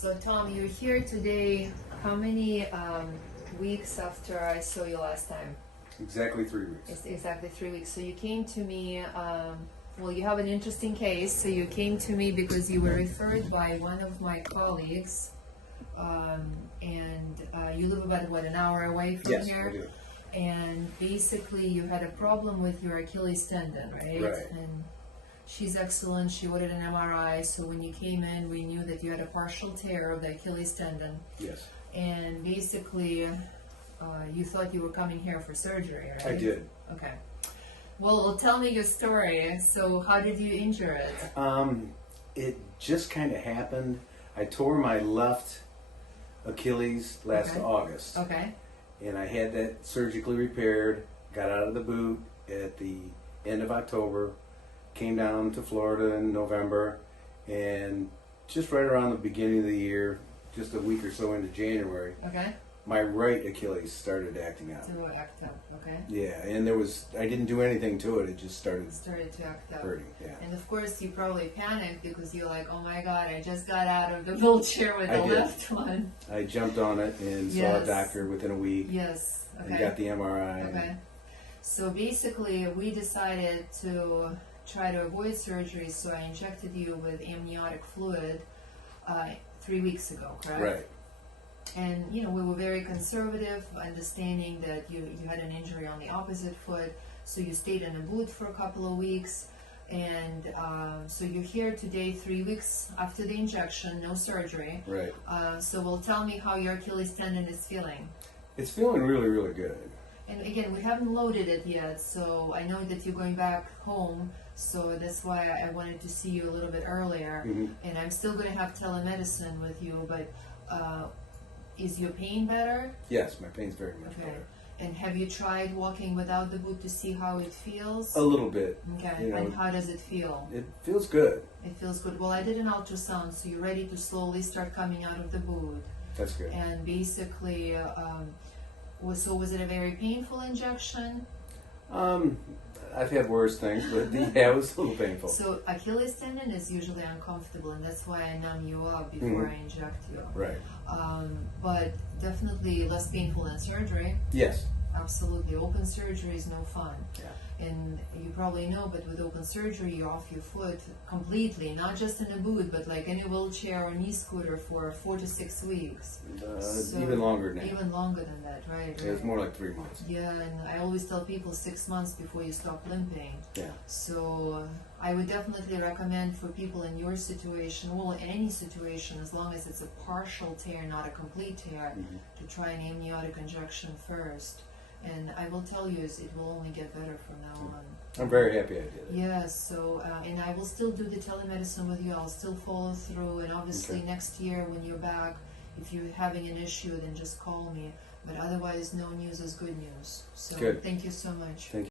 So Tom, you're here today. How many weeks after I saw you last time? Exactly 3 weeks. It's exactly 3 weeks. So you came to me. Well, you have an interesting case. So you came to me because you were referred by one of my colleagues, and you live about an hour away from Yes, here. I do. And basically, you had a problem with your Achilles tendon, right? Right. And she's excellent. She ordered an MRI. So when you came in, we knew that you had a partial tear of the Achilles tendon. Yes, And basically, you thought you were coming here for surgery, right? I did. Okay. Well, tell me your story. So how did you injure it? It just kind of happened. I tore my left Achilles last Okay. August, Okay. and I had that surgically repaired. Got out of the boot at the end of October. Came down to Florida in November, and just right around the beginning of the year, just a week or so into January, Okay. my right Achilles started acting out. To act up. Okay. Yeah, and I didn't do anything to it. It just started Started to act up. hurting. Yeah. And of course, you probably panicked because you're like, "Oh my God, I just got out of the wheelchair with I the did. left one." I jumped on it and saw Yes. a doctor within a week Yes. Okay. and got the MRI. Okay. So basically, we decided to try to avoid surgery, so I injected you with amniotic fluid 3 weeks ago, correct? Right. And we were very conservative, understanding that you had an injury on the opposite foot, so you stayed in a boot for a couple of weeks, and so you're here today 3 weeks after the injection, no surgery. Right. So tell me how your Achilles tendon is feeling. It's feeling really, really good. And again, we haven't loaded it yet, so I know that you're going back home, so that's why I wanted to see you a little bit earlier. Mhm. And I'm still going to have telemedicine with you, but is your pain better? Yes, my pain's very much Okay. better. And have you tried walking without the boot to see how it feels? A little bit. Okay, You know, and how does it feel? it feels good. It feels good. Well, I did an ultrasound, so you're ready to slowly start coming out of the boot. That's good. And basically, was it a very painful injection? I've had worse things, but yeah, it was a little painful. So Achilles tendon is usually uncomfortable, and that's why I numb you up before I inject you. Right. But definitely less painful than surgery. Yes. Absolutely, open surgery is no fun. Yeah. And you probably know, but with open surgery, you're off your foot completely, not just in a boot, but like in a wheelchair or knee scooter for 4 to 6 weeks. So Even longer now. Even longer than that, right? Yeah, it's more like 3 months. Yeah, and I always tell people 6 months before you stop limping. Yeah. So I would definitely recommend for people in your situation, well, any situation, as long as it's a partial tear, not a complete tear, to try an amniotic injection first. And I will tell you, it will only get better from now on. I'm very happy I did it. Yes, so, and I will still do the telemedicine with you. I'll still follow through, and obviously Okay. next year when you're back, if you're having an issue, then just call me. But otherwise, no news is good news. So Good. thank you so much. Thank you.